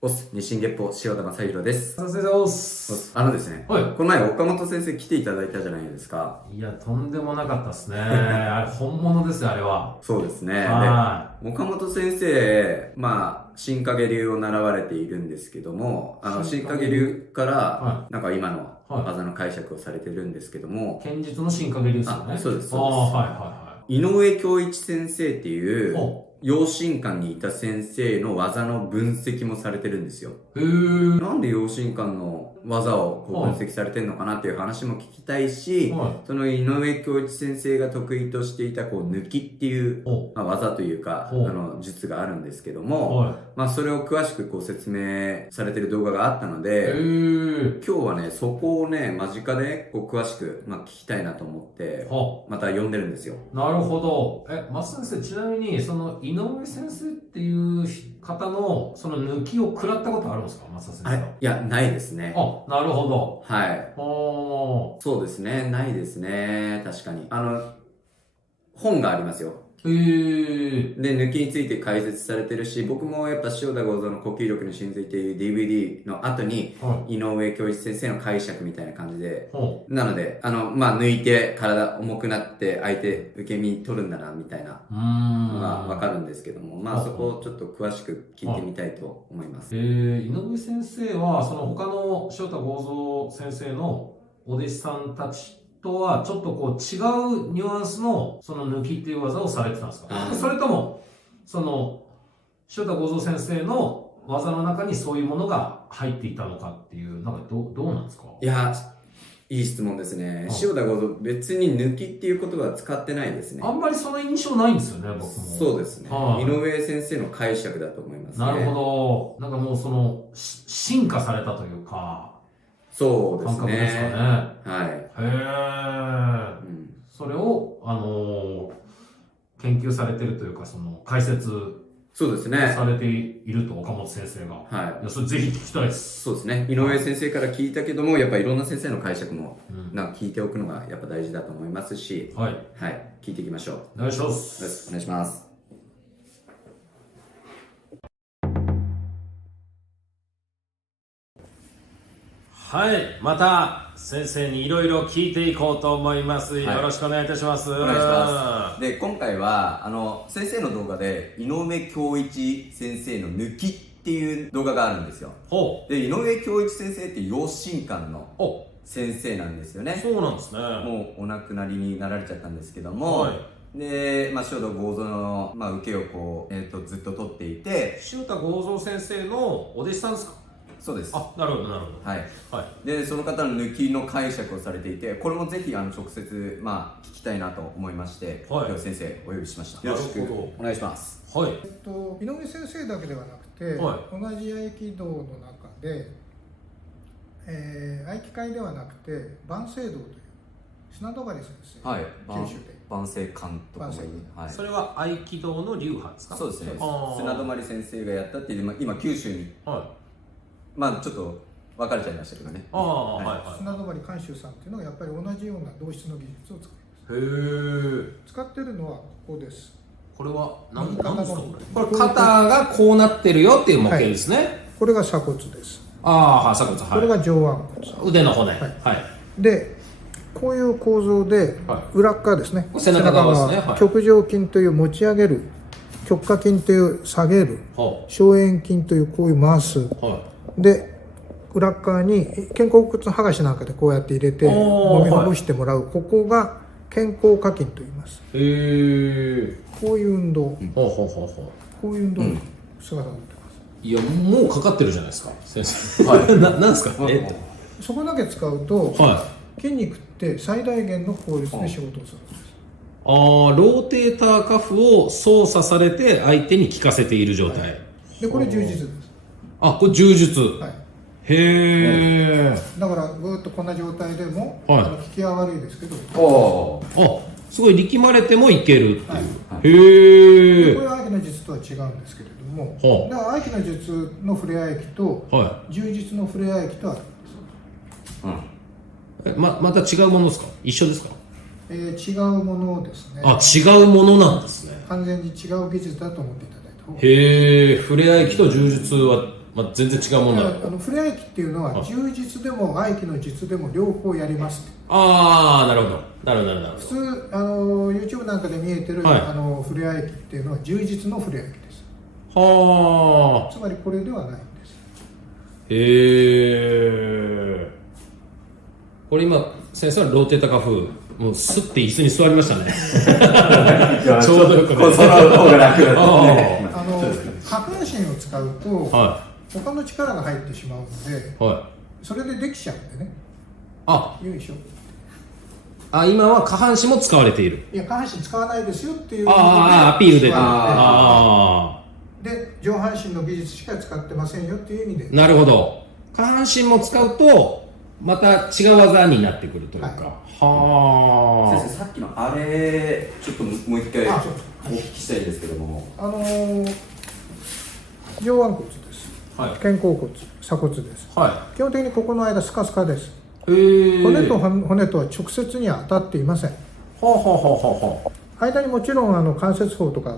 日進月歩、塩田正宏です。先生です。ですね、はい、この前岡本先生来ていただいたじゃないですか。いや、とんでもなかったですね。あれ、本物ですよ、あれは。そうですね。で、岡本先生、新影流を習われているんですけども、新影流から、なんか今の技の解釈をされてるんですけども。剣術の新影流ですよね。そうです、そうです。井上恭一先生っていう、養親館にいた先生の技の分析もされてるんですよ。なんで養親館の技をこう分析されてるのかなっていう話も聞きたいし、その井上恭一先生が得意としていたこう抜きっていう、技というか術があるんですけども、それを詳しくこう説明されてる動画があったので、今日はねそこをね間近でこう詳しく聞きたいなと思ってまた呼んでるんですよ。なるほど。松先生、ちなみにその井上先生っていう方のその抜きを食らったことあるんですか、松先生？いや、ないですね。なるほど。はい。そうですね、ないですね。確かに。本がありますよ。で、抜きについて解説されてるし、僕もやっぱ塩田剛三の呼吸力の真髄っていう DVD の後に、井上恭一先生の解釈みたいな感じで、なので、抜いて体重くなって相手受け身取るんだな、みたいなのがわかるんですけども、そこをちょっと詳しく聞いてみたいと思います。井上先生は、その他の塩田剛三先生のお弟子さんたちとはちょっとこう違うニュアンスのその抜きっていう技をされてたんですか？それともその塩田剛三先生の技の中にそういうものが入っていたのかっていう、なんかどうなんですか？いや、いい質問ですね。塩田剛三別に抜きっていう言葉は使ってないですね。あんまりその印象ないんですよね、僕も。そうですね。井上先生の解釈だと思いますね。なるほど。なんかもうその進化されたというか、そうですね。感覚ですかね。はい。それを、研究されてるというか、その解説そうですね。されていると、岡本先生が。はい。いや、それぜひ聞きたいです。そうですね。井上先生から聞いたけども、やっぱいろんな先生の解釈も、なんか聞いておくのがやっぱ大事だと思いますし、はい。聞いていきましょう。お願いします。お願いします。はい、また先生にいろいろ聞いていこうと思います。よろしくお願いいたします。お願いします。で、今回は先生の動画で井上恭一先生の抜きっていう動画があるんですよ。で、井上恭一先生って養親館の先生なんですよね。そうなんですね。もうお亡くなりになられちゃったんですけども、で、塩田剛三の、受けをこう、ずっと取っていて、塩田剛三先生のお弟子さんですか？そうです。なるほど、なるほど。はい。で、その方の抜きの解釈をされていて、これもぜひ直接、聞きたいなと思いまして、では先生、お呼びしました。よろしくお願いします。井上先生だけではなくて、同じ合気道の中で、合気会ではなくて、万世道という砂戸張先生、九州で。万世館とかもいい。それは合気道の流派ですか？そうですね。砂戸張先生がやったっていう、今、九州に。ちょっと分かれちゃいましたけどね。砂戸張監修さんっていうのがやっぱり同じような同質の技術を使います。使ってるのはここです。これは何ですか？これ肩がこうなってるよっていう模型ですね。これが鎖骨です。鎖骨。これが上腕骨。腕の骨。で、こういう構造で裏側ですね。背中側ですね。極上筋という持ち上げる、極下筋という下げる、小円筋というこういう回す。で、裏側に肩甲骨剥がしなんかでこうやって入れてもみほぐしてもらう、ここが肩甲下筋と言います。こういう運動、こういう運動を菅さん持ってます。いや、もうかかってるじゃないですか、先生。なんですか？そこだけ使うと、筋肉って最大限の効率で仕事をするんです。ローテーターカフを操作されて相手に効かせている状態。で、これ柔術です。これ柔術。へえ。だからぐーっとこんな状態でも、効きは悪いですけど、すごい力まれてもいけるっていう。へえ。これは合気の術とは違うんですけれども、だから合気の術の触れ合い気と、柔術の触れ合い気とあるんです。また違うものですか？一緒ですか？違うものですね。違うものなんですね。完全に違う技術だと思っていただいた方が。へえ。触れ合い気と柔術はまあ、全然違うもんだ。触れ合い機っていうのは柔術でも合気の術でも両方やりますって。ああ、なるほど。なるほど、なるほど。普通YouTube なんかで見えてる、触れ合い機っていうのは柔術の触れ合い機です。はあ。つまりこれではないんです。へえ。これ今先生はローテータカフもうスッて椅子に座りましたね。ちょうどよくね。その方が楽だったね。下半身を使うと、他の力が入ってしまうので、それでできちゃうんでね。よいしょ。今は下半身も使われている。いや、下半身使わないですよっていうアピールで。で、上半身の技術しか使ってませんよっていう意味で。なるほど。下半身も使うとまた違う技になってくるというか。はあ。先生、さっきのあれちょっともう一回お聞きしたいんですけども、上腕骨です。肩甲骨、鎖骨です。基本的にここの間スカスカです。骨と骨とは直接には当たっていません。間にもちろん関節包とか、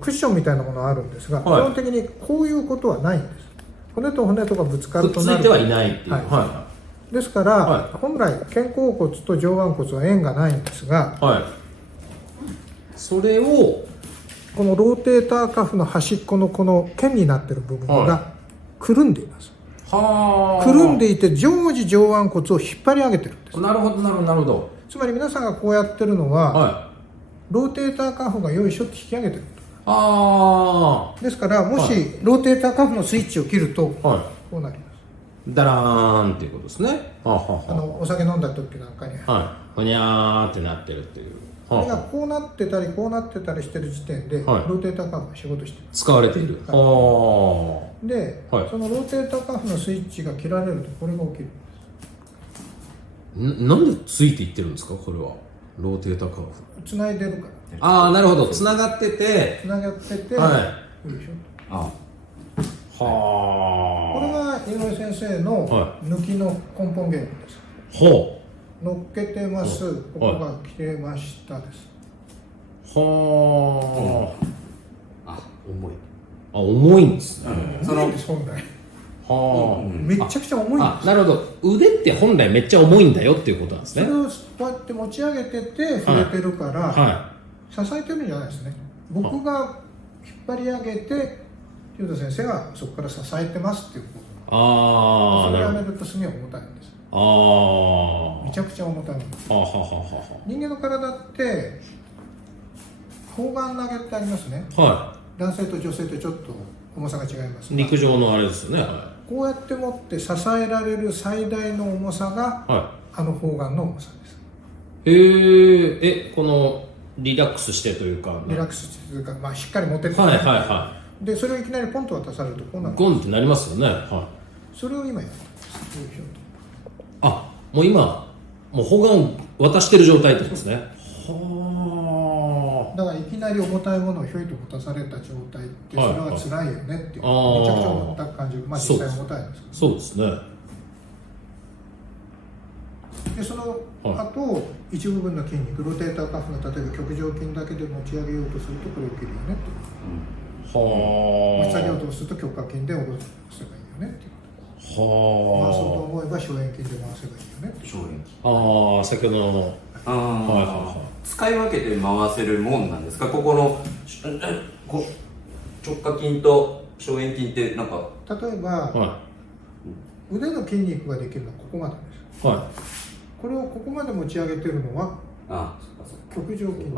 クッションみたいなものはあるんですが、基本的にこういうことはないんです。骨と骨とかぶつかるとなると。くっついてはいないっていう。ですから、本来肩甲骨と上腕骨は縁がないんですが、それをこのローテーターカフの端っこのこの剣になっている部分がくるんでいます。くるんでいて常時上腕骨を引っ張り上げてるんです。なるほど、なるほど、なるほど。つまり皆さんがこうやってるのは、ローテーターカフがよいしょって引き上げてる。ですからもしローテーターカフのスイッチを切ると、こうなります。ダラーンっていうことですね。お酒飲んだ時なんかに、ほにゃーってなってるっていう。これがこうなってたりこうなってたりしてる時点で、ローテーターカフが仕事してる。使われている。で、そのローテーターカフのスイッチが切られるとこれが起きる。なんでついていってるんですか、これは。ローテーターカフ。つないでるから。なるほど。つながってて。よいしょ。これが井上先生の抜きの根本原理です。乗っけてます。ここが切れましたです。重い。重いんですね。重いんです、本来。めちゃくちゃ重いんです。なるほど。腕って本来めっちゃ重いんだよっていうことなんですね。それをこうやって持ち上げてて触れてるから、支えてるんじゃないですね。僕が引っ張り上げて、清田先生がそこから支えてますっていうこと。それをやめるとすげえ重たいんです。めちゃくちゃ重たいんです。人間の体って砲丸投げってありますね。男性と女性とちょっと重さが違います。陸上のあれですよね。こうやって持って支えられる最大の重さが、砲丸の重さです。このリラックスしてというか。リラックスしてというか、しっかり持ってて。で、それをいきなりポンと渡されるとこうなる。ゴンってなりますよね。それを今やってます。もう今、もう砲丸を渡してる状態ってことですね。だからいきなり重たいものをひょいと渡された状態ってそれは辛いよねっていう、めちゃくちゃ重たく感じる。実際重たいですけど、そうですね。でその後、一部分の筋肉、ローテーターカフが例えば極上筋だけで持ち上げようとするとこれを切るよねっていう。持ち上げようとすると極下筋で下ろせばいいよねっていう。回そうと思えば小円筋で回せばいいよねっていう。先ほどの使い分けて回せるもんなんですか。ここの直下筋と小円筋ってなんか例えば、腕の筋肉ができるのはここまでです。これをここまで持ち上げてるのは極上筋。つ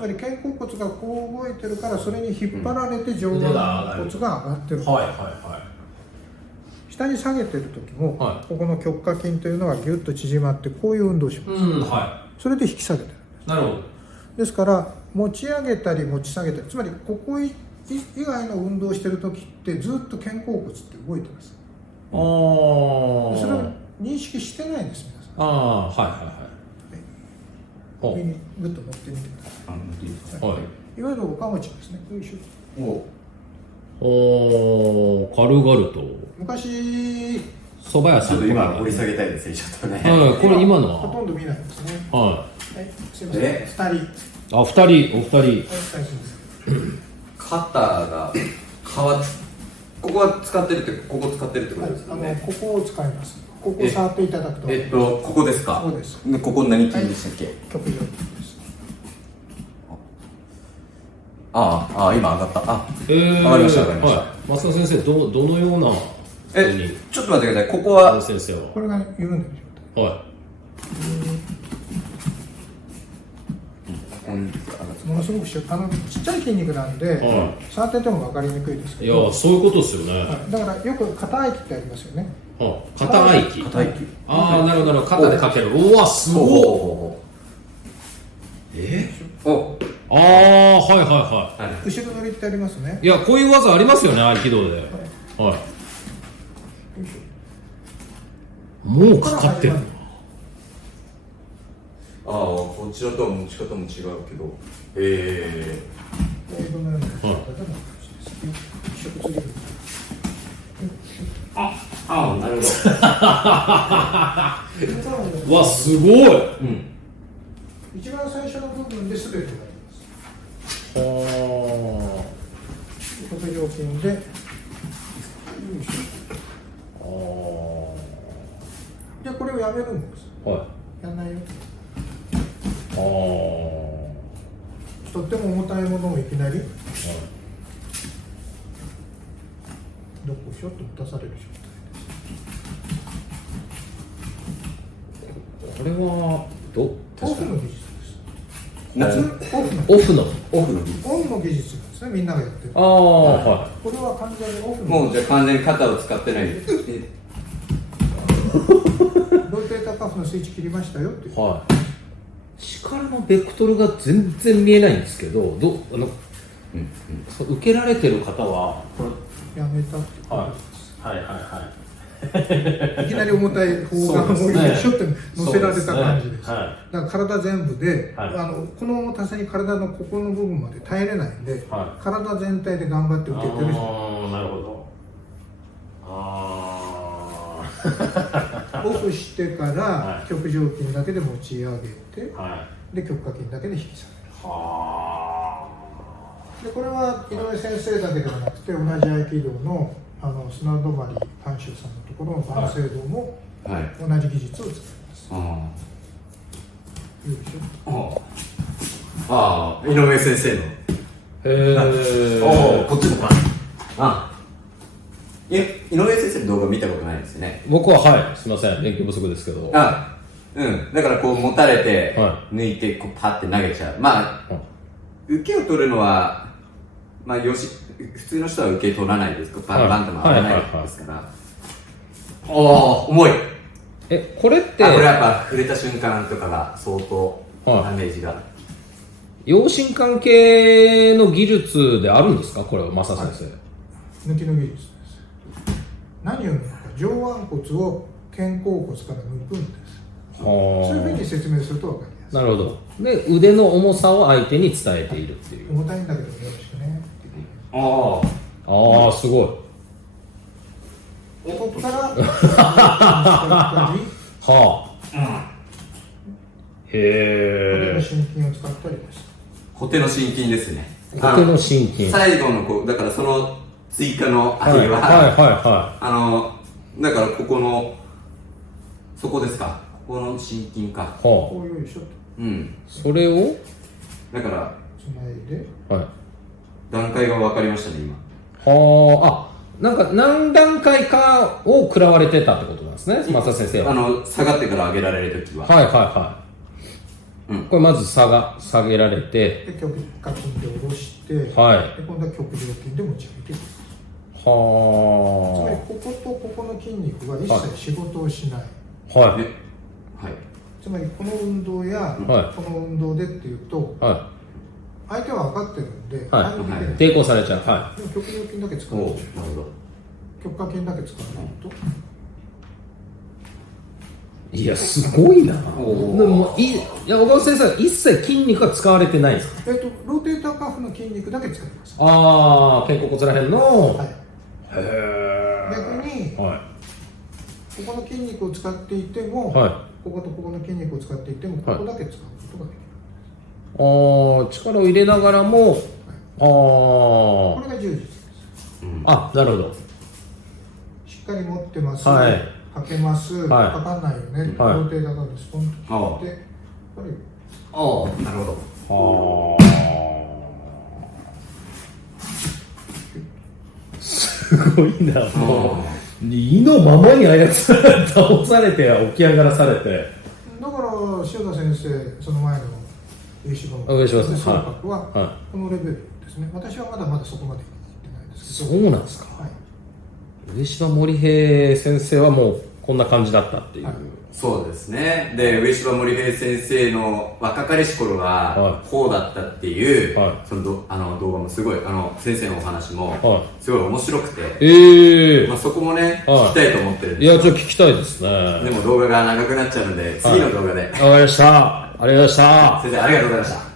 まり肩甲骨がこう動いてるからそれに引っ張られて上腕骨が上がってる。下に下げてる時も、ここの極下筋というのがギュッと縮まってこういう運動をします。それで引き下げてるんです。なるほど。ですから持ち上げたり持ち下げたり、つまりここ以外の運動をしてる時ってずっと肩甲骨って動いてます。それを認識してないんです、皆さん。上にグッと持ってみてください。いわゆるおかもちですね。よいしょ。軽々と。昔蕎麦屋さん。今掘り下げたいですね、ちょっとね。これ今のはほとんど見ないですね。すいません。2人。お二人。肩が変わっここは使ってるって、ここ使ってるってことですかね。ここを使います。ここを触っていただくと。ここですか。そうです。ここ何筋でしたっけ。極上筋です。今上がった。わかりました、わかりました。松田先生、どのような。ちょっと待ってください。ここは。先生は。これが緩んでる状態。ものすごくちっちゃい筋肉なんで、触ってても分かりにくいですけど。いや、そういうことですよね。だからよく肩息ってありますよね。肩息。なるほど、肩でかける。うわ、すごい。はい。後ろ乗りってありますね。いや、こういう技ありますよね、合気道で。もうかかってる。こちらとは持ち方も違うけど。なるほど。わ、すごい。一番最初の部分で全てがあります。極上筋で。じゃあこれをやめるんです。やんないよ。とっても重たいものをいきなり、どこしょっと打たされる状態です。これはオフの技術です。オフのオンの技術なんですね、みんながやってる。これは完全にオフの。もうじゃあ完全に肩を使ってない。ローテーターカフのスイッチ切りましたよっていう。力のベクトルが全然見えないんですけど、受けられてる方はやめたってことです。いきなり重たい方眼をしょって乗せられた感じです。だから体全部で、この重たさに体のここの部分まで耐えれないんで、体全体で頑張って受けてる人。なるほど。オフしてから極上筋だけで持ち上げて、で極下筋だけで引き下げる。でこれは井上先生だけではなくて、同じ合気道の砂泊寛修さんのところの万世道も同じ技術を使います。いいでしょ。井上先生の。こっちもか。井上先生の動画見たことないですよね。僕はすみません、勉強不足ですけど。だからこう持たれて、抜いてこうパッて投げちゃう。受けを取るのは普通の人は受け取らないですけど、バンと回らないですから。重い。これってこれやっぱ触れた瞬間とかが相当ダメージが。陽心関係の技術であるんですか、これは正先生。抜きの技術です。何を抜くか、上腕骨を肩甲骨から抜くんです。そういうふうに説明すると分かりやすい。なるほど。で、腕の重さを相手に伝えているっていう。重たいんだけどよろしくね。すごい。ここからへえ。小手の心筋を使ったりです。小手の心筋ですね。小手の心筋。最後のだからその追加のあれは、だからここのそこですか。ここの心筋か。こうよいしょと。それをだからつないで。段階が分かりましたね今。なんか何段階かを食らわれてたってことなんですね、松田先生は。下がってから上げられるときは。これまず下げられて、で極下筋で下ろして、で今度は極上筋で持ち上げていく。つまりこことここの筋肉は一切仕事をしない。つまりこの運動やこの運動でっていうと、相手は分かってるんで、抵抗されちゃう。でも極上筋だけ使う。極下筋だけ使わないと。いや、すごいな。岡本先生は一切筋肉が使われてないんですか？ローテーターカフの筋肉だけ使います。肩甲骨らへんの。逆に、ここの筋肉を使っていても、こことここの筋肉を使っていても、ここだけ使うことができる。力を入れながらも、これが柔術です。あ、なるほど。しっかり持ってます。はい。かけます。かかんないよね。はい両手高でスポンと切って、ああ、なるほど。すごいな、もう。意のままに操られ、倒されて、起き上がらされて。だから、塩田先生、その前の上島総格は、このレベルですね。私はまだまだそこまで行ってないですけど。そうなんですか。上島森平先生はもうこんな感じだったっていう。そうですね。で、上島森平先生の若かりし頃は、こうだったっていう、その動画もすごい、先生のお話も、すごい面白くて、まあそこもね、聞きたいと思ってるんです。いや、ちょっと聞きたいですね。でも動画が長くなっちゃうので、次の動画で。わかりました。ありがとうございました。先生、ありがとうございました。